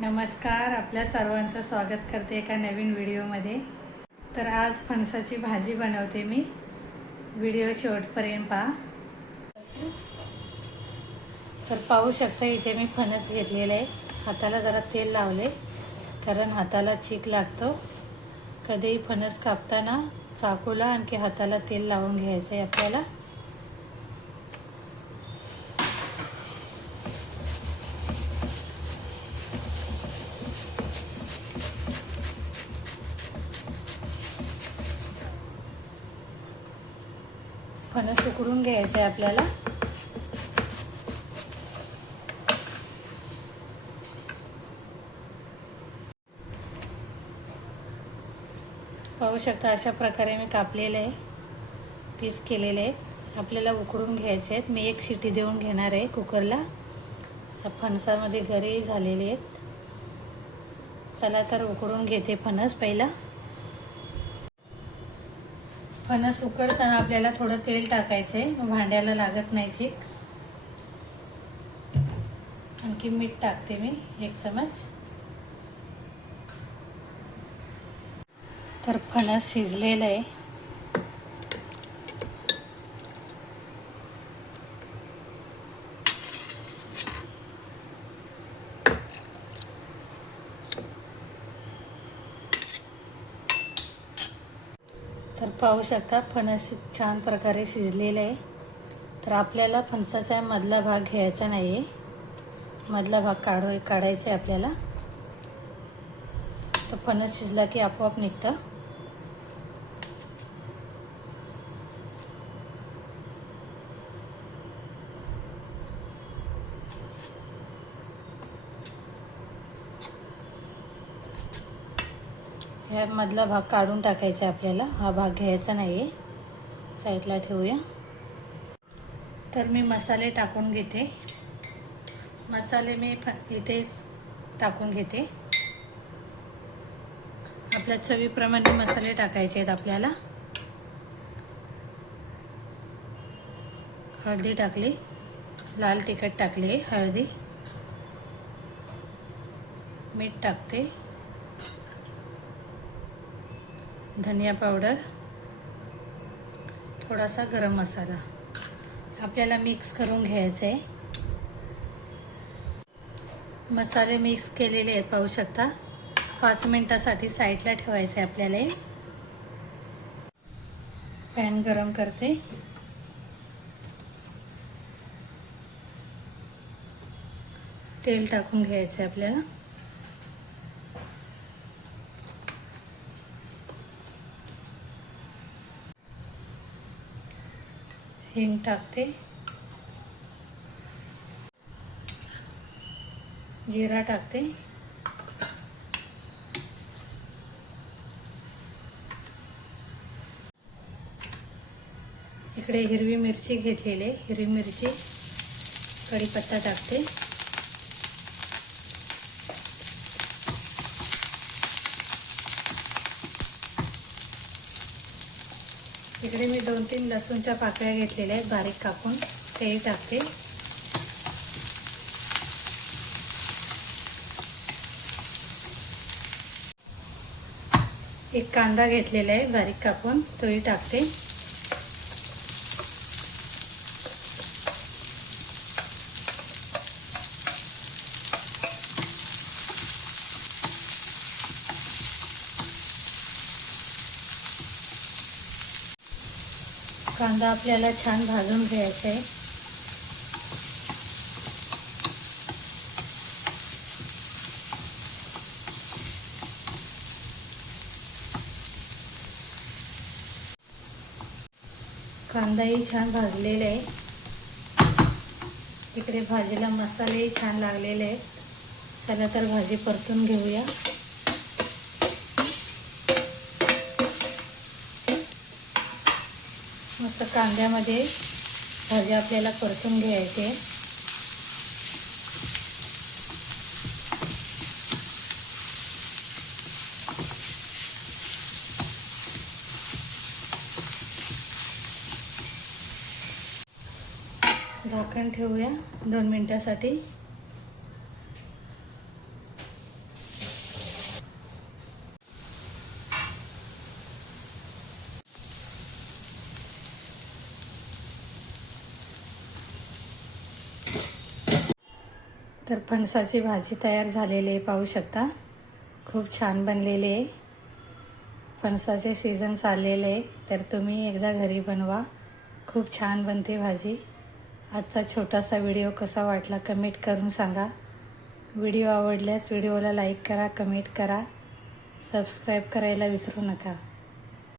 नमस्कार, आपल्या सर्वांचं स्वागत करते एका नवीन व्हिडिओमध्ये। तर आज फणसाची भाजी बनवते मी। व्हिडिओ शेवटपर्यंत पहा। तर पाहू शकता इथे मी फणस घेतलेले आहे। हाताला जरा तेल लावले कारण हाताला चीक लागतो। कधीही फणस कापताना चाकूला आणखी हाताला तेल लावून घ्यायचं आहे आपल्याला। फणस उकडून घ्यायचं आहे आपल्याला। पाहू शकता अशा प्रकारे मी कापलेले आहे, पीस केलेले आहेत। आपल्याला उकडून घ्यायचे आहेत। मी एक शिटी देऊन घेणार आहे कुकरला। या फणसामध्ये गरे झालेले आहेत। चला तर उकडून घेते फणस पहिला। फणस उकडताना आपल्याला थोडं तेल टाकायचं आहे, मग भांड्याला लागत नाही चीक। आणखी मीठ टाकते मी 1 चमच। तर फणस शिजलेलं आहे। तर पाहू शकता फणस छान प्रकारे शिजलेलं आहे। तर आपल्याला फणसाचा मधला भाग घ्यायचा नाही आहे, मधला भाग काढायचा आहे आपल्याला। तर फणस शिजला की आपोआप निघतं। ह्या मधला भाग काढून टाकायचा आहे आपल्याला, हा भाग घ्यायचा नाही आहे, साईडला ठेवूया। तर मी मसाले टाकून घेते। मसाले मी इथेच टाकून घेते। आपल्या चवीप्रमाणे मसाले टाकायचे आहेत आपल्याला। हळदी टाकली, लाल तिखट टाकले, हळदी, मीठ टाकते, धनिया पावडर, थोडासा गरम मसाला। आपल्याला मिक्स करून घ्यायचं आहे। मसाले मिक्स केलेले आहेत, पाहू शकता। 5 मिनिटासाठी साईडला ठेवायचं आहे आपल्याला। पॅन गरम करते। तेल टाकून घ्यायचं आहे आपल्याला। हिंग टाकते, जिरा टाकते, इकडे हिरवी मिरची घेतलेली, हिरवी मिरची, कढीपत्ता टाकते, इकडे मी 2-3 लसूणच्या पाकळ्या घेतलेल्या आहेत बारीक कापून, तेही टाकते। एक कांदा घेतलेला आहे बारीक कापून, तोही टाकते। कांदा आपल्याला छान भाजून घ्यायचा आहे। कांदाही छान भाजलेला आहे। इकडे भाजीला मसालेही छान लागलेले आहेत। चला तर भाजी परतून घेऊया। मस्त कांद्यामध्ये भाजी आपल्याला परतून घ्यायची आहे। झाकण ठेवूया 2 मिनिटासाठी। तर फणसाची भाजी तयार झालेली आहे, पाहू शकता. खूप छान बनलेली आहे. फणसाचे सीझन चाललेले आहे, तर तुम्ही एकदा घरी बनवा. खूप छान बनते भाजी. आजचा छोटासा व्हिडिओ कसा वाटला कमेंट करून सांगा. व्हिडिओ आवडल्यास व्हिडिओला लाईक करा, कमेंट करा, सबस्क्राईब करायला विसरू नका.